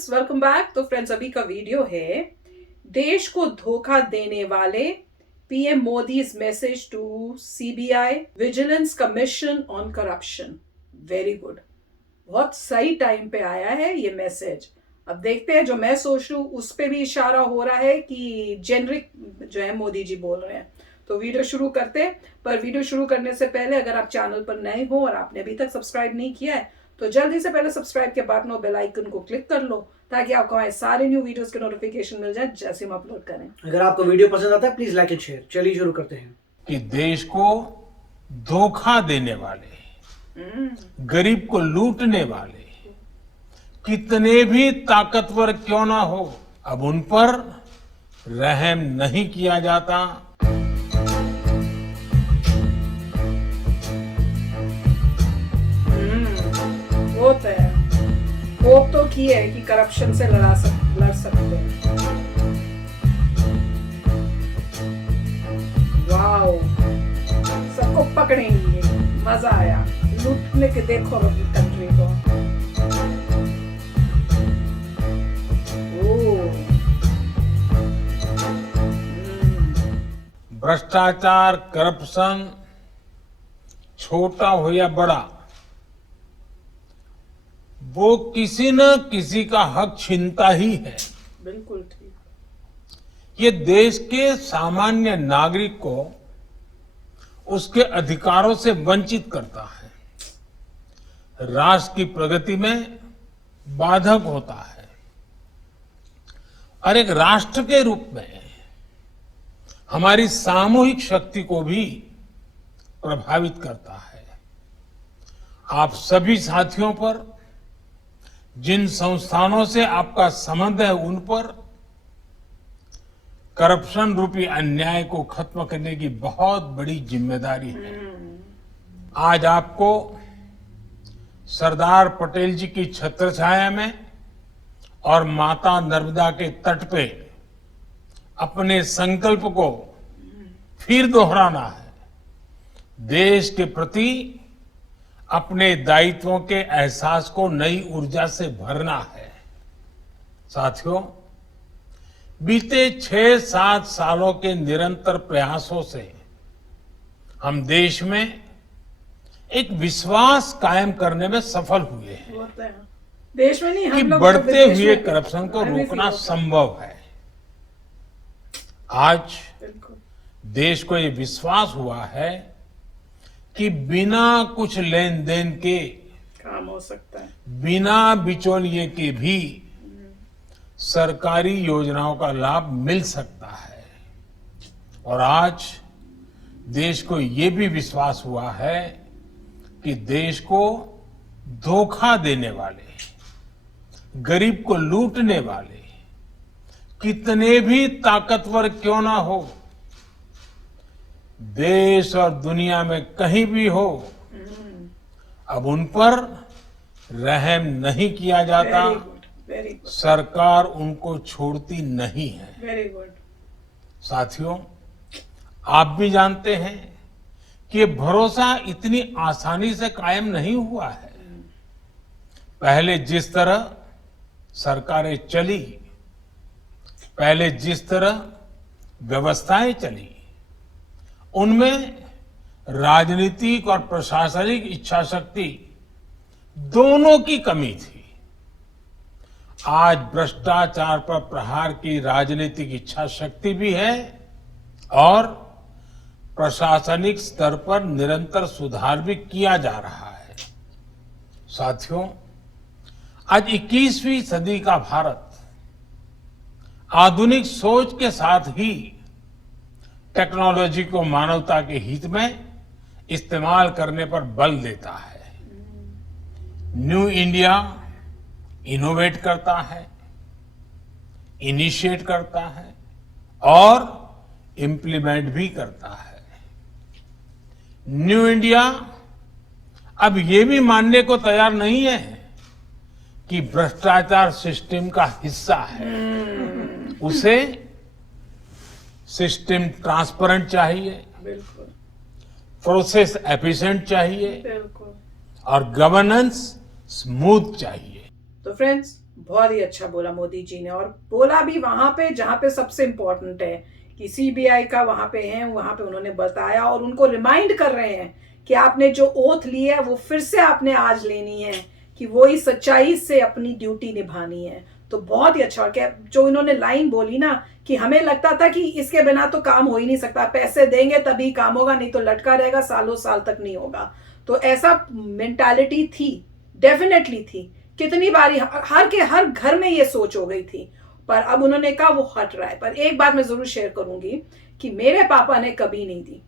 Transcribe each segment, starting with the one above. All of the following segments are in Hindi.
Friends, welcome back. तो फ्रेंड्स, अभी का वीडियो है देश को धोखा देने वाले PM Modi's message to CBI vigilance commission on corruption. Very good, बहुत सही टाइम पे आया है ये मैसेज। अब देखते हैं, जो मैं सोच रही हूँ उस पे भी इशारा हो रहा है कि जेनरिक जो है मोदी जी बोल रहे हैं। तो वीडियो शुरू करते हैं, पर वीडियो शुरू करने से पहले अगर आप चैनल पर नए हो और आपने अभी तक सब्सक्राइब नहीं किया है तो जल्दी से पहले सब्सक्राइब के बटन और बेल आइकन को क्लिक कर लो ताकि आपको हमारे सारे न्यू वीडियोस के नोटिफिकेशन मिल जाए जैसे हम अपलोड करें। अगर आपको वीडियो पसंद आता है प्लीज लाइक एंड शेयर। चलिए शुरू करते हैं। कि देश को धोखा देने वाले, गरीब को लूटने वाले कितने भी ताकतवर क्यों ना हो, अब उन पर रहम नहीं किया जाता। वो तो है, होप तो की है कि करप्शन से लड़ सकते हैं। वाओ, सबको पकड़ेंगे, मजा आया लूटने के। देखो कंट्री को, भ्रष्टाचार, करप्शन, छोटा हो या बड़ा, वो किसी न किसी का हक छीनता ही है। बिल्कुल ठीक। ये देश के सामान्य नागरिक को उसके अधिकारों से वंचित करता है, राष्ट्र की प्रगति में बाधक होता है और एक राष्ट्र के रूप में हमारी सामूहिक शक्ति को भी प्रभावित करता है। आप सभी साथियों पर, जिन संस्थानों से आपका संबंध है, उन पर करप्शन रूपी अन्याय को खत्म करने की बहुत बड़ी जिम्मेदारी है। आज आपको सरदार पटेल जी की छत्रछाया में और माता नर्मदा के तट पे अपने संकल्प को फिर दोहराना है। देश के प्रति अपने दायित्वों के एहसास को नई ऊर्जा से भरना है। साथियों, बीते 6-7 सालों के निरंतर प्रयासों से हम देश में एक विश्वास कायम करने में सफल हुए हैं देश में नहीं, कि हम लोग बढ़ते हुए करप्शन को रोकना संभव है। आज देश को ये विश्वास हुआ है कि बिना कुछ लेन देन के काम हो सकता है, बिना बिचौलिए के भी सरकारी योजनाओं का लाभ मिल सकता है। और आज देश को ये भी विश्वास हुआ है कि देश को धोखा देने वाले, गरीब को लूटने वाले कितने भी ताकतवर क्यों ना हो, देश और दुनिया में कहीं भी हो, अब उन पर रहम नहीं किया जाता। Very good. सरकार उनको छोड़ती नहीं है। Very good. साथियों, आप भी जानते हैं कि ये भरोसा इतनी आसानी से कायम नहीं हुआ है। पहले जिस तरह सरकारें चली, पहले जिस तरह व्यवस्थाएं चली, उनमें राजनीतिक और प्रशासनिक इच्छा शक्ति दोनों की कमी थी। आज भ्रष्टाचार पर प्रहार की राजनीतिक इच्छा शक्ति भी है और प्रशासनिक स्तर पर निरंतर सुधार भी किया जा रहा है। साथियों, आज 21वीं सदी का भारत आधुनिक सोच के साथ ही टेक्नोलॉजी को मानवता के हित में इस्तेमाल करने पर बल देता है। न्यू इंडिया इनोवेट करता है, इनिशिएट करता है और इम्प्लीमेंट भी करता है। न्यू इंडिया अब ये भी मानने को तैयार नहीं है कि भ्रष्टाचार सिस्टम का हिस्सा है। उसे सिस्टम ट्रांसपेरेंट चाहिए, बिल्कुल, प्रोसेस एफिशिएंट चाहिए बिल्कुल, और गवर्नेंस स्मूथ चाहिए। तो फ्रेंड्स, बहुत ही अच्छा बोला मोदी जी ने, और बोला भी वहां पे जहां पे सबसे इम्पोर्टेंट है कि सीबीआई का वहां पे है, वहां पे उन्होंने बताया और उनको रिमाइंड कर रहे हैं कि आपने जो ओथ ली है वो फिर से आपने आज लेनी है, कि वही सच्चाई से अपनी ड्यूटी निभानी है। तो बहुत ही अच्छा। और क्या जो इन्होंने लाइन बोली ना कि हमें लगता था कि इसके बिना तो काम हो ही नहीं सकता, पैसे देंगे तभी काम होगा, नहीं तो लटका रहेगा, सालों साल तक नहीं होगा। तो ऐसा मेंटालिटी थी, डेफिनेटली थी। कितनी बारी हर घर में ये सोच हो गई थी, पर अब उन्होंने कहा वो हट रहा है। पर एक बात मैं जरूर शेयर करूंगी कि मेरे पापा ने कभी नहीं दी।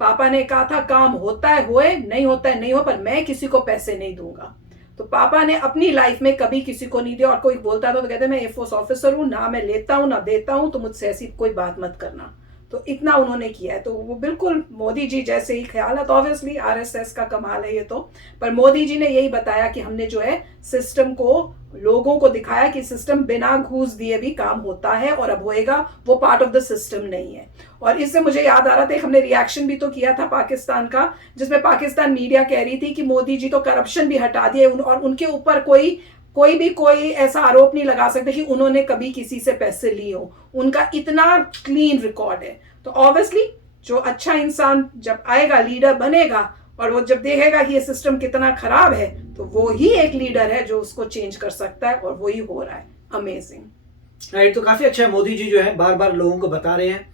पापा ने कहा था काम होता है होए, नहीं होता है नहीं हो, पर मैं किसी को पैसे नहीं दूंगा। तो पापा ने अपनी लाइफ में कभी किसी को नहीं दिया, और कोई बोलता था तो कहते मैं एयरफोर्स ऑफिसर हूं, ना मैं लेता हूं ना देता हूं, तो मुझसे ऐसी कोई बात मत करना। तो इतना उन्होंने किया है। तो वो बिल्कुल मोदी जी जैसे ही ख्याल है। तो ऑब्वियसली आरएसएस का कमाल है ये तो, पर मोदी जी ने यही बताया कि हमने जो है सिस्टम को, लोगों को दिखाया कि सिस्टम बिना घूस दिए भी काम होता है और अब होएगा, वो पार्ट ऑफ द सिस्टम नहीं है। और इससे मुझे याद आ रहा था, हमने रिएक्शन भी तो किया था पाकिस्तान का, जिसमें पाकिस्तान मीडिया कह रही थी कि मोदी जी तो करप्शन भी हटा दिए और उनके ऊपर कोई ऐसा आरोप नहीं लगा सकते कि उन्होंने कभी किसी से पैसे लिए हो, उनका इतना क्लीन रिकॉर्ड है। तो ऑब्वियसली जो अच्छा इंसान जब आएगा, लीडर बनेगा, और वो जब देखेगा कि ये सिस्टम कितना खराब है, तो वो ही एक लीडर है जो उसको चेंज कर सकता है, और वही हो रहा है। अमेजिंग। राइट, तो काफी अच्छा है। मोदी जी जो है बार बार लोगों को बता रहे हैं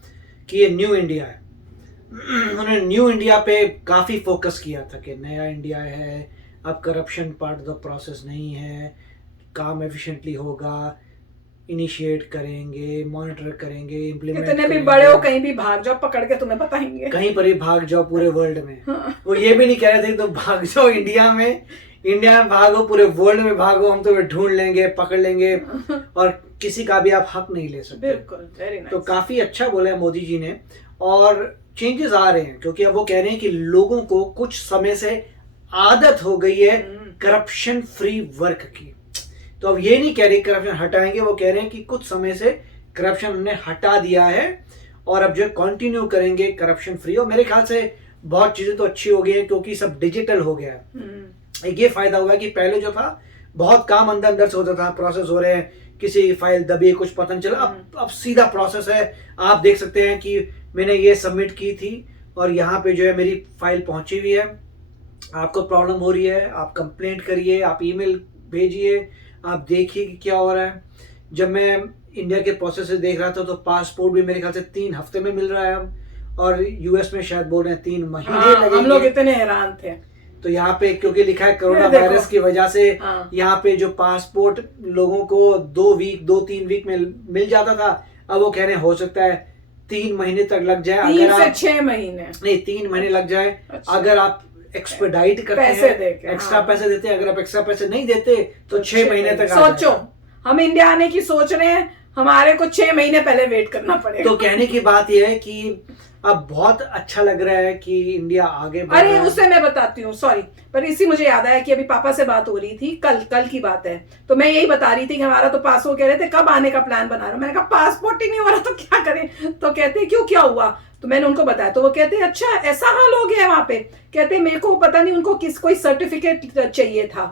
कि ये न्यू इंडिया है। उन्होंने न्यू इंडिया पे काफी फोकस किया था कि नया इंडिया है, अब corruption part of the process नहीं है, काम एफिशिएंटली होगा, इनिशिएट करेंगे, मॉनिटर करेंगे, इम्प्लीमेंट कितने भी बड़े हो, कहीं भी भाग जाओ, पकड़ के तुम्हें बताएंगे, कहीं पर ही भाग जाओ पूरे वर्ल्ड में। हाँ। वो ये भी नहीं कह रहे थे तो भाग जाओ इंडिया में भागो, पूरे वर्ल्ड में भागो, हम तुम्हें ढूंढ लेंगे, पकड़ लेंगे, और किसी का भी आप हक नहीं ले सकते। बिल्कुल, वेरी नाइस। तो काफी अच्छा बोला है मोदी जी ने, और चेंजेस आ रहे हैं क्योंकि अब वो कह रहे हैं कि लोगों को कुछ समय से आदत हो गई है करप्शन फ्री वर्क की। तो अब ये नहीं कह रहे करप्शन हटाएंगे, वो कह रहे हैं कि कुछ समय से करप्शन हमने हटा दिया है और अब जो कंटिन्यू करेंगे करप्शन फ्री। और मेरे ख्याल से बहुत चीजें तो अच्छी हो गई हैं क्योंकि सब डिजिटल हो गया है। एक ये फायदा हुआ कि पहले जो था बहुत काम अंदर अंदर से होता था, प्रोसेस हो रहे हैं, किसी फाइल दबी, कुछ पता नहीं चला। अब सीधा प्रोसेस है। आप देख सकते हैं कि मैंने ये सबमिट की थी और यहाँ पे जो है मेरी फाइल पहुंची हुई है। आपको प्रॉब्लम हो रही है, आप कंप्लेंट करिए, आप ईमेल भेजिए, आप देखिए कि क्या हो रहा है। जब मैं इंडिया के प्रोसेस से देख रहा था तो पासपोर्ट भी मेरे ख्याल से 3 हफ्ते में मिल रहा है अब, और यूएस में शायद बोल रहे हैं 3 महीने लगेंगे। हम लोग इतने हैरान थे। तो यहाँ पे क्योंकि लिखा है कोरोना वायरस की वजह से यहाँ पे जो पासपोर्ट लोगों को 2-3 वीक में मिल जाता था, अब वो कह रहे हैं हो सकता है 3 महीने तक लग जाए। 3 से 6 महीने नहीं, 3 महीने लग जाए। अच्छा। अगर आप एक्सपेडाइट करते हैं, एक्स्ट्रा पैसे देते हैं। अगर आप एक्स्ट्रा पैसे नहीं देते तो 6 महीने तक। सोचो, हम इंडिया आने की सोच रहे हैं, हमारे को 6 महीने पहले वेट करना पड़ेगा। तो कहने की बात यह है कि अब बहुत अच्छा लग रहा है कि इंडिया आगे बढ़ रहा है। अरे उससे मैं बताती हूँ, सॉरी, पर इसी मुझे याद आया कि अभी पापा से बात हो रही थी, कल की बात है। तो मैं यही बता रही थी कि हमारा तो पासपोर्ट, कह रहे थे कब आने का प्लान बना रहे हो। मैंने कहा पासपोर्ट ही नहीं हो रहा तो क्या करें। तो कहते क्यों, क्या हुआ? तो मैंने उनको बताया तो वो कहते अच्छा ऐसा हाल हो गया है वहां पे। कहते मेरे को पता नहीं उनको कोई सर्टिफिकेट चाहिए था।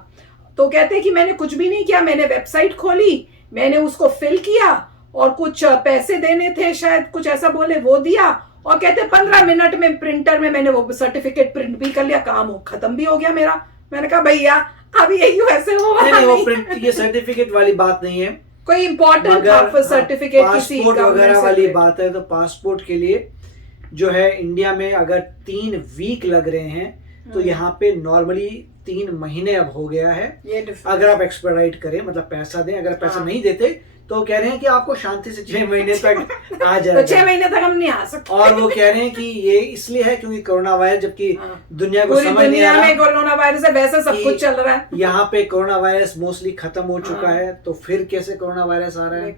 तो कहते कि मैंने कुछ भी नहीं किया, मैंने वेबसाइट खोली, मैंने उसको फिल किया और कुछ पैसे देने थे शायद, कुछ ऐसा बोले, वो दिया, और कहते 15 मिनट में प्रिंटर में मैंने वो सर्टिफिकेट प्रिंट भी कर लिया, काम खत्म भी हो गया मेरा। मैंने कहा भैया अब ये ऐसे हो रहा नहीं, वो प्रिंट, ये सर्टिफिकेट वाली बात नहीं है, कोई इंपॉर्टेंट सर्टिफिकेट किसी पासपोर्ट वगैरह वाली बात है। तो पासपोर्ट के लिए जो है इंडिया में अगर 3 वीक लग रहे हैं तो यहाँ पे नॉर्मली 3 महीने अब हो गया है। अगर आप एक्सपेडाइट करें, मतलब पैसा दें, अगर पैसा नहीं देते तो कह रहे हैं कि आपको शांति से 6 महीने तक आ जाएगा। तो 6 महीने तक हम नहीं आ सकते। और वो कह रहे हैं कि ये इसलिए है क्योंकि कोरोना वायरस, जबकि दुनिया को समझ नहीं आ रहा में कोरोना वायरस है, वैसे सब कुछ चल रहा है। यहाँ पे कोरोना वायरस मोस्टली खत्म हो चुका है, तो फिर कैसे कोरोना वायरस आ रहा है?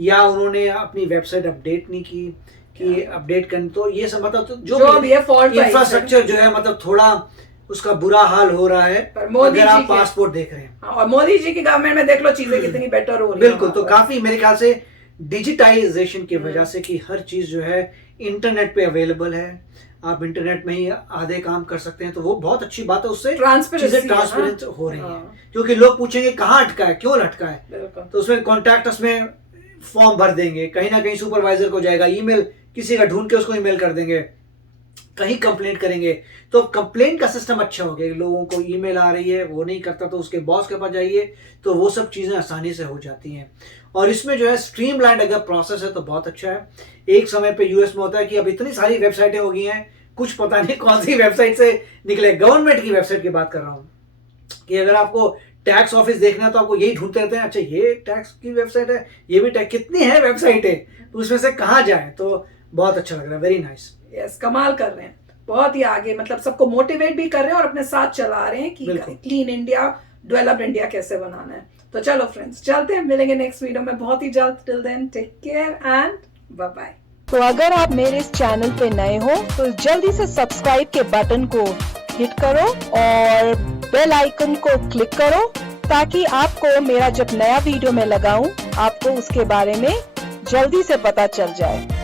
या उन्होंने अपनी वेबसाइट अपडेट नहीं की कि अपडेट करनी। तो ये सब मतलब जो भी इंफ्रास्ट्रक्चर जो है मतलब थोड़ा उसका बुरा हाल हो रहा है अगर आप पासपोर्ट देख रहे हैं। और मोदी जी की गवर्नमेंट में देख लो चीजें कितनी बेटर हो रही है। बिल्कुल, तो काफी मेरे ख्याल से डिजिटाइजेशन की वजह से कि हर चीज जो है इंटरनेट पे अवेलेबल है, आप इंटरनेट में ही आधे काम कर सकते हैं, तो वो बहुत अच्छी बात है। उससे Transparency चीजें है, ट्रांसपेरेंट हाँ। हो रही हैं, हाँ। क्योंकि लोग पूछेंगे कहाँ अटका है, क्यों लटका है, बिल्कुल। तो उसमें कॉन्टैक्ट उसमें फॉर्म भर देंगे, कहीं ना कहीं सुपरवाइजर को जाएगा, ईमेल किसी का ढूंढ के उसको ईमेल कर देंगे, कहीं कंप्लेंट करेंगे। तो कंप्लेंट का सिस्टम अच्छा हो गया, लोगों को ईमेल आ रही है, वो नहीं करता तो उसके बॉस के पास जाइए, तो वो सब चीज़ें आसानी से हो जाती हैं। और इसमें जो है स्ट्रीमलाइंड अगर प्रोसेस है तो बहुत अच्छा है। एक समय पे यूएस में होता है कि अब इतनी सारी वेबसाइटें हो गई हैं, कुछ पता नहीं कौन सी वेबसाइट से निकले। गवर्नमेंट की वेबसाइट की बात कर रहा हूँ, कि अगर आपको टैक्स ऑफिस देखना है तो आपको यही ढूंढते रहते हैं, अच्छा ये टैक्स की वेबसाइट है, ये भी टैक्स, कितनी है वेबसाइट है, तो उसमें से कहाँ जाए। तो बहुत अच्छा लग रहा है, वेरी नाइस। यस, कमाल कर रहे हैं, बहुत ही आगे, मतलब सबको मोटिवेट भी कर रहे हैं और अपने साथ चला रहे हैं कि बिल्कुल। क्लीन इंडिया, डेवलप्ड इंडिया कैसे बनाना है। तो चलो फ्रेंड्स, चलते हैं, मिलेंगे नेक्स्ट वीडियो में बहुत ही जल्द। Till then take care and bye bye. तो अगर आप मेरे इस चैनल पे नए हो तो जल्दी से सब्सक्राइब के बटन को हिट करो और बेल आइकन को क्लिक करो, ताकि आपको मेरा जब नया वीडियो मैं लगाऊं आपको उसके बारे में जल्दी से पता चल जाए।